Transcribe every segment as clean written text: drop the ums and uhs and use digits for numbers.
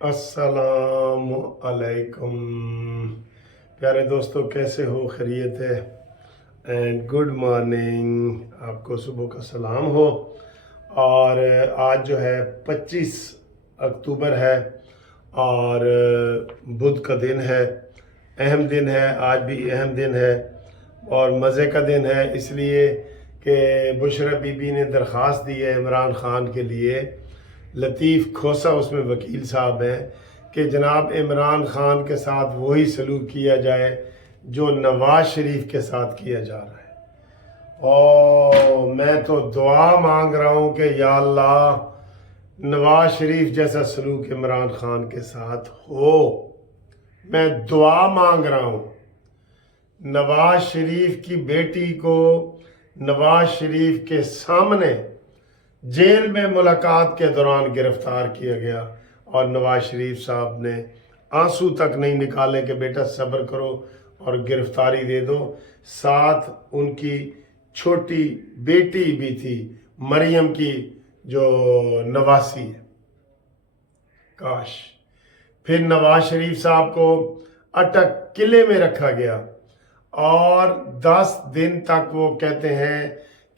السلام علیکم پیارے دوستو، کیسے ہو؟ خیریت ہے؟ اینڈ گڈ مارننگ، آپ کو صبح کا سلام ہو۔ اور آج جو ہے 25 اکتوبر ہے اور بدھ کا دن ہے، اہم دن ہے، آج بھی اہم دن ہے اور مزے کا دن ہے، اس لیے کہ بشرا بی بی نے درخواست دی ہے عمران خان کے لیے۔ لطیف کھوسا اس میں وکیل صاحب ہیں کہ جناب عمران خان کے ساتھ وہی سلوک کیا جائے جو نواز شریف کے ساتھ کیا جا رہا ہے۔ اور میں تو دعا مانگ رہا ہوں کہ یا اللہ نواز شریف جیسا سلوک عمران خان کے ساتھ ہو۔ میں دعا مانگ رہا ہوں۔ نواز شریف کی بیٹی کو نواز شریف کے سامنے جیل میں ملاقات کے دوران گرفتار کیا گیا اور نواز شریف صاحب نے آنسو تک نہیں نکالے کہ بیٹا صبر کرو اور گرفتاری دے دو۔ ساتھ ان کی چھوٹی بیٹی بھی تھی، مریم کی جو نواسی ہے۔ کاش پھر نواز شریف صاحب کو اٹک قلعے میں رکھا گیا اور 10 دن تک وہ کہتے ہیں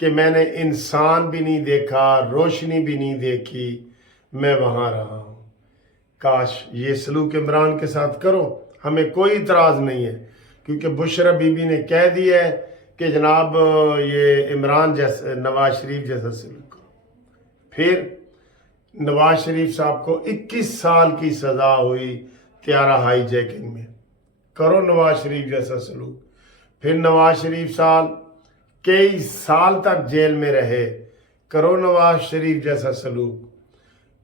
کہ میں نے انسان بھی نہیں دیکھا، روشنی بھی نہیں دیکھی، میں وہاں رہا ہوں۔ کاش یہ سلوک عمران کے ساتھ کرو، ہمیں کوئی اعتراض نہیں ہے، کیونکہ بشرا بی بی نے کہہ دیا ہے کہ جناب یہ عمران جیسا، نواز شریف جیسا سلوک کرو۔ پھر نواز شریف صاحب کو 21 سال کی سزا ہوئی طیارہ ہائی جیکنگ میں۔ کرو نواز شریف جیسا سلوک۔ پھر نواز شریف صاحب کئی سال تک جیل میں رہے، کرو نواز شریف جیسا سلوک۔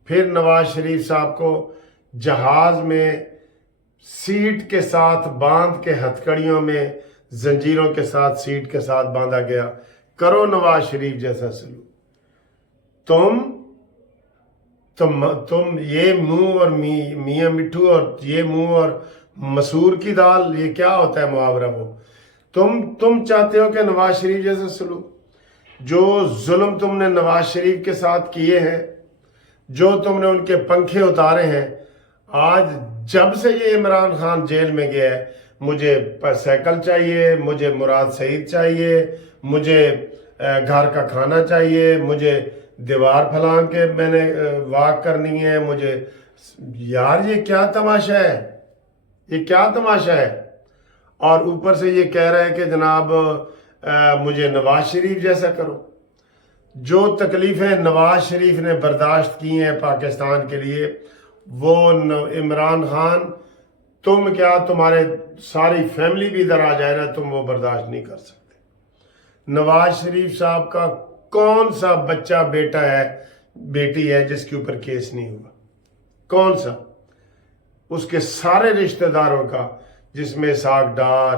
پھر نواز شریف صاحب کو جہاز میں سیٹ کے ساتھ باندھ کے، ہتھکڑیوں میں زنجیروں کے ساتھ سیٹ کے ساتھ باندھا گیا، کرو نواز شریف جیسا سلوک۔ تم یہ منہ اور میاں مٹھو اور یہ منہ اور مسور کی دال، یہ کیا ہوتا ہے محاورہ؟ وہ تم چاہتے ہو کہ نواز شریف جیسا سلوک؟ جو ظلم تم نے نواز شریف کے ساتھ کیے ہیں، جو تم نے ان کے پنکھے اتارے ہیں، آج جب سے یہ عمران خان جیل میں گیا ہے، مجھے سائیکل چاہیے، مجھے مراد سعید چاہیے، مجھے گھر کا کھانا چاہیے، مجھے دیوار پھلان کے میں نے واک کرنی ہے، مجھے یار یہ کیا تماشا ہے؟ یہ کیا تماشا ہے؟ اور اوپر سے یہ کہہ رہا ہے کہ جناب مجھے نواز شریف جیسا کرو۔ جو تکلیفیں نواز شریف نے برداشت کی ہیں پاکستان کے لیے، وہ عمران خان، تم کیا، تمہارے ساری فیملی بھی ادھر آ جائے نا، تم وہ برداشت نہیں کر سکتے۔ نواز شریف صاحب کا کون سا بچہ بیٹا ہے، بیٹی ہے جس کے اوپر کیس نہیں ہوا؟ کون سا؟ اس کے سارے رشتہ داروں کا، جس میں اسحاق ڈار،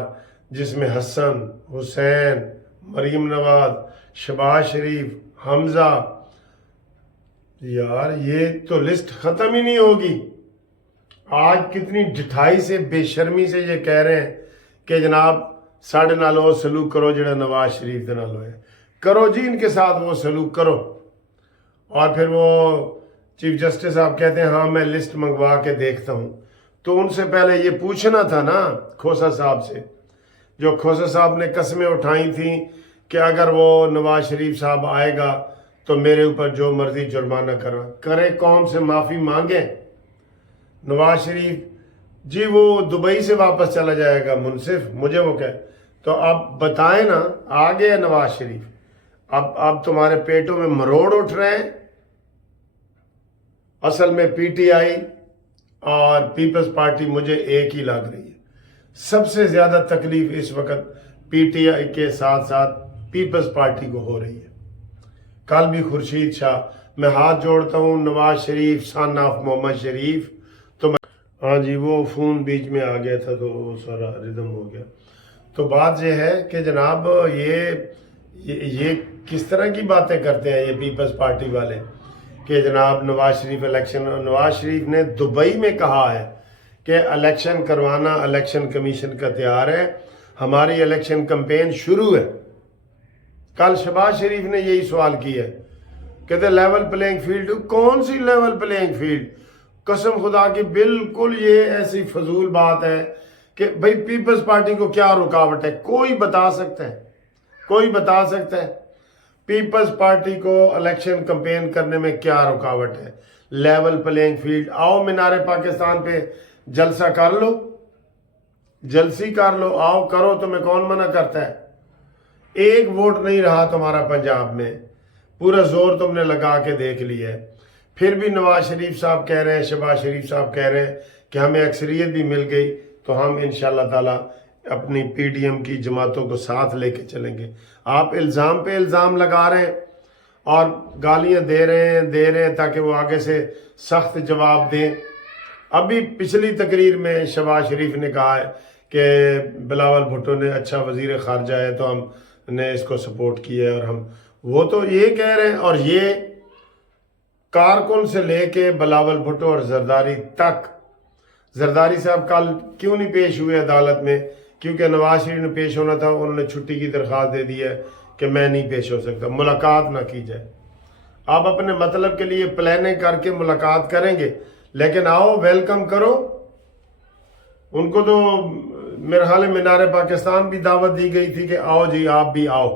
جس میں حسن، حسین، مریم نواز، شہباز شریف، حمزہ، یار یہ تو لسٹ ختم ہی نہیں ہوگی۔ آج کتنی ڈٹھائی سے، بے شرمی سے یہ کہہ رہے ہیں کہ جناب ساڑھے نال وہ سلوک کرو جڑا نواز شریف دے نال ہوئے۔ کرو جی، ان کے ساتھ وہ سلوک کرو۔ اور پھر وہ چیف جسٹس صاحب کہتے ہیں ہاں میں لسٹ منگوا کے دیکھتا ہوں۔ تو ان سے پہلے یہ پوچھنا تھا نا کھوسا صاحب سے، جو کھوسا صاحب نے قسمیں اٹھائی تھیں کہ اگر وہ نواز شریف صاحب آئے گا تو میرے اوپر جو مرضی جرمانہ کرے، قوم سے معافی مانگیں۔ نواز شریف جی وہ دبئی سے واپس چلا جائے گا، منصف مجھے وہ کہے تو اب بتائیں نا، آ گیا نواز شریف، اب تمہارے پیٹوں میں مروڑ اٹھ رہے ہیں۔ اصل میں پی ٹی آئی اور پیپلز پارٹی مجھے ایک ہی لگ رہی ہے۔ سب سے زیادہ تکلیف اس وقت پی ٹی آئی کے ساتھ ساتھ پیپلز پارٹی کو ہو رہی ہے۔ کل بھی خورشید شاہ، میں ہاتھ جوڑتا ہوں نواز شریف سن آف محمد شریف، تو ہاں جی وہ فون بیچ میں آ گیا تھا تو وہ سارا ردم ہو گیا۔ تو بات یہ ہے کہ جناب یہ کس طرح کی باتیں کرتے ہیں یہ پیپلز پارٹی والے کہ جناب نواز شریف نے دبئی میں کہا ہے کہ الیکشن کروانا الیکشن کمیشن کا تیار ہے، ہماری الیکشن کمپین شروع ہے۔ کل شہباز شریف نے یہی سوال کیا ہے، کہتے لیول پلینگ فیلڈ، کون سی لیول پلینگ فیلڈ؟ قسم خدا کی بالکل یہ ایسی فضول بات ہے کہ بھئی پیپلز پارٹی کو کیا رکاوٹ ہے؟ کوئی بتا سکتا ہے؟ کوئی بتا سکتا ہے پیپلز پارٹی کو الیکشن کمپین کرنے میں کیا رکاوٹ ہے؟ لیول پلینگ فیلڈ، آؤ مینار پاکستان پہ جلسہ کر لو، جلسی کر لو، آؤ کرو، تمہیں کون منع کرتا ہے؟ ایک ووٹ نہیں رہا تمہارا پنجاب میں، پورا زور تم نے لگا کے دیکھ لیا ہے۔ پھر بھی نواز شریف صاحب کہہ رہے ہیں، شہباز شریف صاحب کہہ رہے ہیں کہ ہمیں اکثریت بھی مل گئی تو ہم انشاءاللہ تعالی اپنی پی ڈی ایم کی جماعتوں کو ساتھ لے کے چلیں گے۔ آپ الزام پہ الزام لگا رہے ہیں اور گالیاں دے رہے ہیں تاکہ وہ آگے سے سخت جواب دیں۔ ابھی پچھلی تقریر میں شہباز شریف نے کہا ہے کہ بلاول بھٹو نے اچھا وزیر خارجہ ہے تو ہم نے اس کو سپورٹ کیا ہے، اور وہ تو یہ کہہ رہے ہیں، اور یہ کارکن سے لے کے بلاول بھٹو اور زرداری تک۔ زرداری صاحب کل کیوں نہیں پیش ہوئے عدالت میں؟ کیونکہ نواز شریف نے پیش ہونا تھا، انہوں نے چھٹی کی درخواست دے دی ہے کہ میں نہیں پیش ہو سکتا، ملاقات نہ کی جائے۔ آپ اپنے مطلب کے لیے پلاننگ کر کے ملاقات کریں گے، لیکن آؤ ویلکم کرو ان کو۔ تو میرے حال مینار پاکستان بھی دعوت دی گئی تھی کہ آؤ جی آپ بھی آؤ،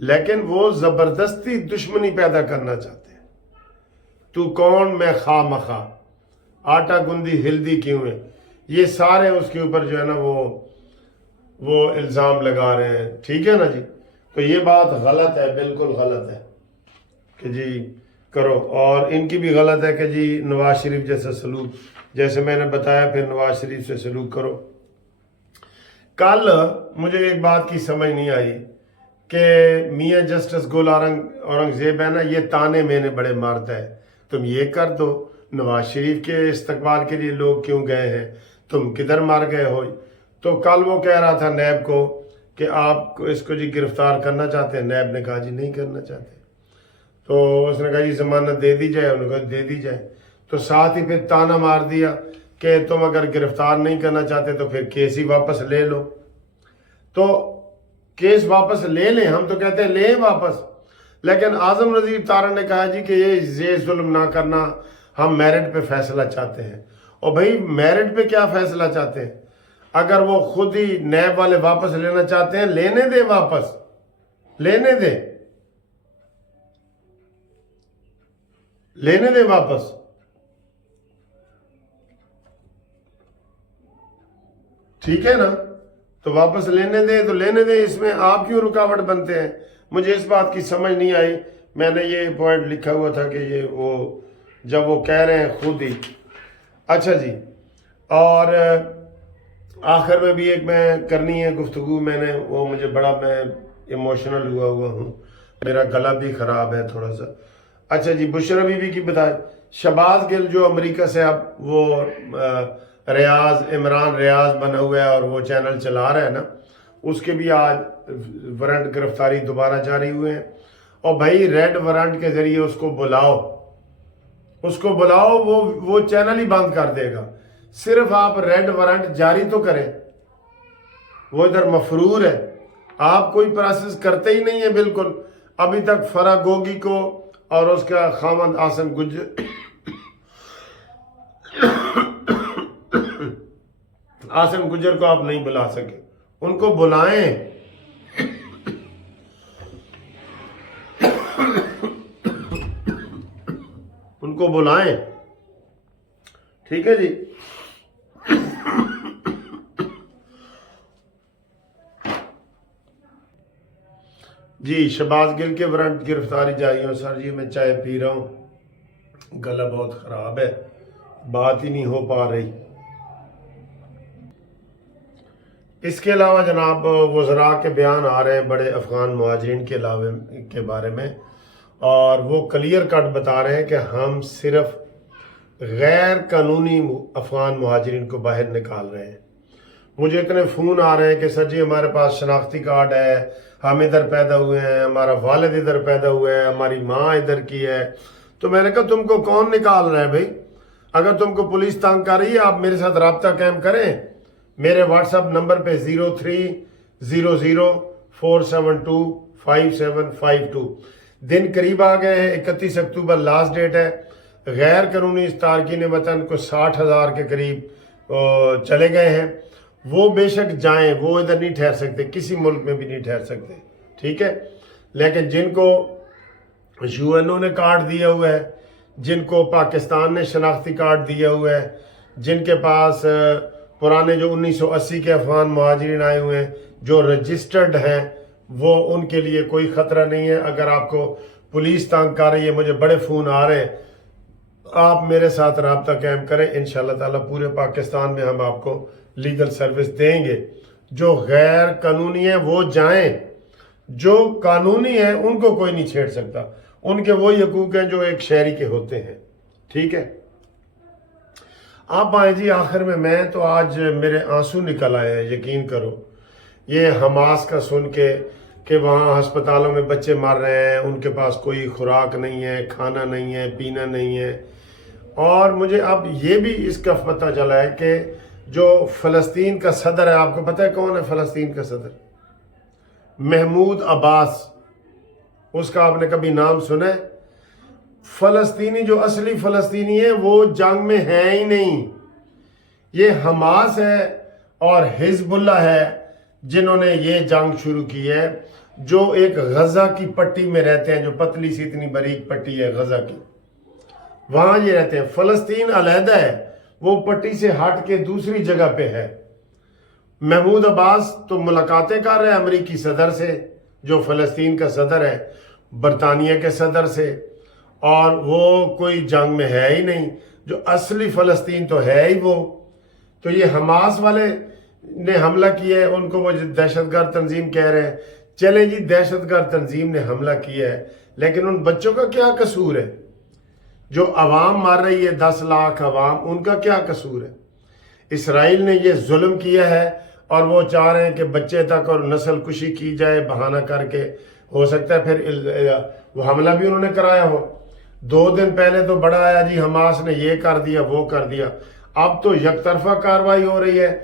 لیکن وہ زبردستی دشمنی پیدا کرنا چاہتے ہیں۔ تو کون میں خواہ مخواہ، آٹا گندی ہلدی کیوں ہے، یہ سارے اس کے اوپر جو ہے نا وہ الزام لگا رہے ہیں، ٹھیک ہے نا جی؟ تو یہ بات غلط ہے، بالکل غلط ہے کہ جی کرو، اور ان کی بھی غلط ہے کہ جی نواز شریف جیسا سلوک، جیسے میں نے بتایا پھر نواز شریف سے سلوک کرو۔ کل مجھے ایک بات کی سمجھ نہیں آئی کہ میاں جسٹس گل اورنگزیب ہے نا، یہ تانے میں نے بڑے مارتا ہے، تم یہ کر دو، نواز شریف کے استقبال کے لیے لوگ کیوں گئے ہیں، تم کدھر مار گئے ہو؟ تو کل وہ کہہ رہا تھا نیب کو کہ آپ اس کو جی گرفتار کرنا چاہتے ہیں، نیب نے کہا جی نہیں کرنا چاہتے، تو اس نے کہا جی ضمانت دے دی جائے، انہوں نے کہا دے دی جائے، تو ساتھ ہی پھر تانا مار دیا کہ تم اگر گرفتار نہیں کرنا چاہتے تو پھر کیس ہی واپس لے لو۔ تو کیس واپس لے لیں، ہم تو کہتے ہیں لیں واپس، لیکن اعظم نذیر تارڑ نے کہا جی کہ یہ ظلم نہ کرنا، ہم میرٹ پہ فیصلہ چاہتے ہیں۔ اور بھائی میرٹ پہ کیا فیصلہ چاہتے ہیں؟ اگر وہ خود ہی نیب والے واپس لینا چاہتے ہیں، لینے دیں واپس، لینے دیں، لینے دیں واپس۔ ٹھیک ہے نا؟ تو واپس لینے دیں تو لینے دیں، اس میں آپ کیوں رکاوٹ بنتے ہیں؟ مجھے اس بات کی سمجھ نہیں آئی۔ میں نے یہ پوائنٹ لکھا ہوا تھا کہ یہ وہ جب وہ کہہ رہے ہیں خود ہی۔ اچھا جی، اور آخر میں بھی ایک میں کرنی ہے گفتگو، میں نے وہ مجھے بڑا میں ایموشنل ہوا ہوں، میرا گلا بھی خراب ہے تھوڑا سا۔ اچھا جی، بشرا بی بی کی بتائیں، شہباز گل جو امریکہ سے اب وہ عمران ریاض بنا ہوا ہے اور وہ چینل چلا رہا ہے نا، اس کے بھی آج وارنٹ گرفتاری دوبارہ جاری ہوئے ہیں۔ اور بھائی ریڈ وارنٹ کے ذریعے اس کو بلاؤ، وہ چینل ہی بند کر دے گا۔ صرف آپ ریڈ وارنٹ جاری تو کریں، وہ ادھر مفرور ہے، آپ کوئی پروسیس کرتے ہی نہیں ہیں بالکل۔ ابھی تک فرا گوگی کو اور اس کا خامند عاصم گجر کو آپ نہیں بلا سکے، ان کو بلائیں۔ ان کو بلائیں، ٹھیک ہے جی؟ جی شہباز گل کے وارنٹ گرفتاری جاری ہو۔ سر جی میں چائے پی رہا ہوں، گلا بہت خراب ہے، بات ہی نہیں ہو پا رہی۔ اس کے علاوہ جناب وزراء کے بیان آ رہے ہیں بڑے افغان مہاجرین کے بارے میں، اور وہ کلیئر کٹ بتا رہے ہیں کہ ہم صرف غیر قانونی افغان مہاجرین کو باہر نکال رہے ہیں۔ مجھے اتنے فون آ رہے ہیں کہ سر جی ہمارے پاس شناختی کارڈ ہے، ہم ادھر پیدا ہوئے ہیں، ہمارا والد ادھر پیدا ہوئے ہے، ہماری ماں ادھر کی ہے۔ تو میں نے کہا تم کو کون نکال رہا ہے بھائی؟ اگر تم کو پولیس تنگ کر رہی ہے آپ میرے ساتھ رابطہ قائم کریں، میرے واٹس ایپ نمبر پہ 0300472572۔ دن قریب آ گئے ہیں، 31 اکتوبر لاسٹ ڈیٹ ہے، غیر قانونی تارکین وطن کو 60,000 کے قریب چلے گئے ہیں، وہ بے شک جائیں، وہ ادھر نہیں ٹھہر سکتے، کسی ملک میں بھی نہیں ٹھہر سکتے، ٹھیک ہے۔ لیکن جن کو UN نے کارڈ دیا ہوا ہے، جن کو پاکستان نے شناختی کارڈ دیا ہوا ہے، جن کے پاس پرانے جو 1980 کے افغان مہاجرین آئے ہوئے ہیں جو رجسٹرڈ ہیں، وہ ان کے لیے کوئی خطرہ نہیں ہے۔ اگر آپ کو پولیس تنگ کر رہی ہے، مجھے بڑے فون آ رہے ہیں، آپ میرے ساتھ رابطہ قائم کریں، انشاءاللہ تعالیٰ پورے پاکستان میں ہم آپ کو لیگل سروس دیں گے۔ جو غیر قانونی ہیں وہ جائیں، جو قانونی ہیں ان کو کوئی نہیں چھیڑ سکتا، ان کے وہی حقوق ہیں جو ایک شہری کے ہوتے ہیں، ٹھیک ہے۔ آپ آئیں جی، آخر میں تو آج میرے آنسو نکل آئے ہیں، یقین کرو، یہ حماس کا سن کے کہ وہاں ہسپتالوں میں بچے مر رہے ہیں، ان کے پاس کوئی خوراک نہیں ہے، کھانا نہیں ہے، پینا نہیں ہے۔ اور مجھے اب یہ بھی اس کا پتہ چلا ہے کہ جو فلسطین کا صدر ہے، آپ کو پتہ ہے کون ہے فلسطین کا صدر؟ محمود عباس، اس کا آپ نے کبھی نام سنا ہے؟ فلسطینی جو اصلی فلسطینی ہے وہ جنگ میں ہے ہی نہیں، یہ حماس ہے اور حزب اللہ ہے جنہوں نے یہ جنگ شروع کی ہے، جو ایک غزہ کی پٹی میں رہتے ہیں، جو پتلی سی اتنی باریک پٹی ہے غزہ کی، وہاں یہ رہتے ہیں۔ فلسطین علیحدہ ہے، وہ پٹی سے ہٹ کے دوسری جگہ پہ ہے۔ محمود عباس تو ملاقاتیں کر رہے ہیں امریکی صدر سے، جو فلسطین کا صدر ہے، برطانیہ کے صدر سے، اور وہ کوئی جنگ میں ہے ہی نہیں، جو اصلی فلسطین تو ہے ہی وہ۔ تو یہ حماس والے نے حملہ کیا ہے، ان کو وہ دہشت گرد تنظیم کہہ رہے ہیں، چلیں جی دہشت گرد تنظیم نے حملہ کیا ہے، لیکن ان بچوں کا کیا قصور ہے؟ جو عوام مار رہی ہے، 10 لاکھ عوام، ان کا کیا قصور ہے؟ اسرائیل نے یہ ظلم کیا ہے اور وہ چاہ رہے ہیں کہ بچے تک اور نسل کشی کی جائے بہانہ کر کے، ہو سکتا ہے پھر وہ حملہ بھی انہوں نے کرایا ہو۔ 2 دن پہلے تو بڑا آیا جی حماس نے یہ کر دیا وہ کر دیا، اب تو یک طرفہ کارروائی ہو رہی ہے۔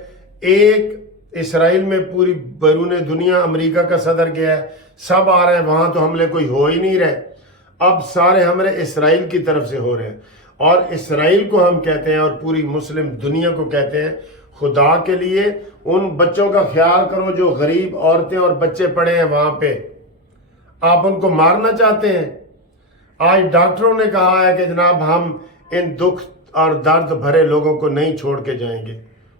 ایک اسرائیل میں پوری بیرون دنیا امریکہ کا صدر گیا ہے، سب آ رہے ہیں، وہاں تو حملے کوئی ہو ہی نہیں رہے، اب سارے حملے اسرائیل کی طرف سے ہو رہے ہیں۔ اور اسرائیل کو ہم کہتے ہیں اور پوری مسلم دنیا کو کہتے ہیں، خدا کے لیے ان بچوں کا خیال کرو جو غریب عورتیں اور بچے پڑے ہیں وہاں پہ، آپ ان کو مارنا چاہتے ہیں۔ آج ڈاکٹروں نے کہا ہے کہ جناب ہم ان دکھ اور درد بھرے لوگوں کو نہیں چھوڑ کے جائیں گے۔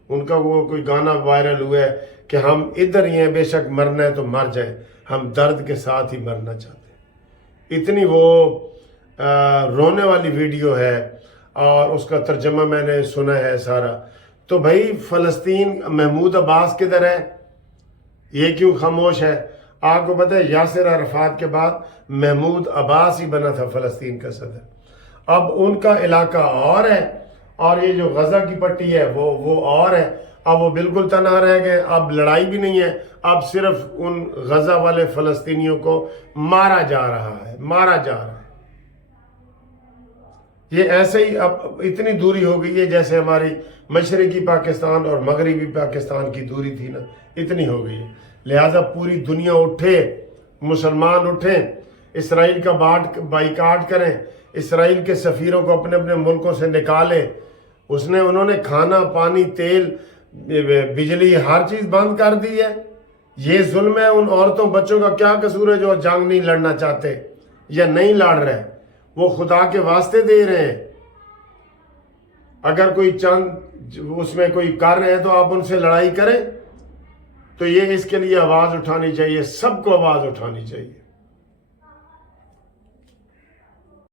ان کا وہ کوئی گانا وائرل ہوا ہے کہ ہم ادھر ہی ہیں، بے شک مرنا ہے تو مر جائیں، ہم درد کے ساتھ ہی مرنا چاہتے ہیں۔ اتنی وہ رونے والی ویڈیو ہے اور اس کا ترجمہ میں نے سنا ہے سارا۔ تو بھائی فلسطین، محمود عباس کدھر ہے؟ یہ کیوں خاموش ہے؟ آپ کو پتہ ہے یاسر عرفات کے بعد محمود عباس ہی بنا تھا فلسطین کا صدر، اب ان کا علاقہ اور ہے، اور یہ جو غزہ کی پٹی ہے وہ اور ہے۔ اب وہ بالکل تنہا رہ گئے، اب لڑائی بھی نہیں ہے، اب صرف ان غزہ والے فلسطینیوں کو مارا جا رہا ہے، مارا جا رہا ہے۔ یہ ایسے ہی اب اتنی دوری ہو گئی ہے جیسے ہماری مشرقی پاکستان اور مغربی پاکستان کی دوری تھی نا، اتنی ہو گئی ہے۔ لہٰذا پوری دنیا اٹھے، مسلمان اٹھیں، اسرائیل کا بائیکاٹ کریں، اسرائیل کے سفیروں کو اپنے اپنے ملکوں سے نکالیں۔ انہوں نے کھانا، پانی، تیل، بجلی، ہر چیز بند کر دی ہے۔ یہ ظلم ہے۔ ان عورتوں بچوں کا کیا قصور ہے جو جنگ نہیں لڑنا چاہتے یا نہیں لڑ رہے؟ وہ خدا کے واسطے دے رہے ہیں۔ اگر کوئی چند اس میں کوئی کر رہے ہیں تو آپ ان سے لڑائی کریں۔ تو یہ اس کے لیے آواز اٹھانی چاہیے، سب کو آواز اٹھانی چاہیے۔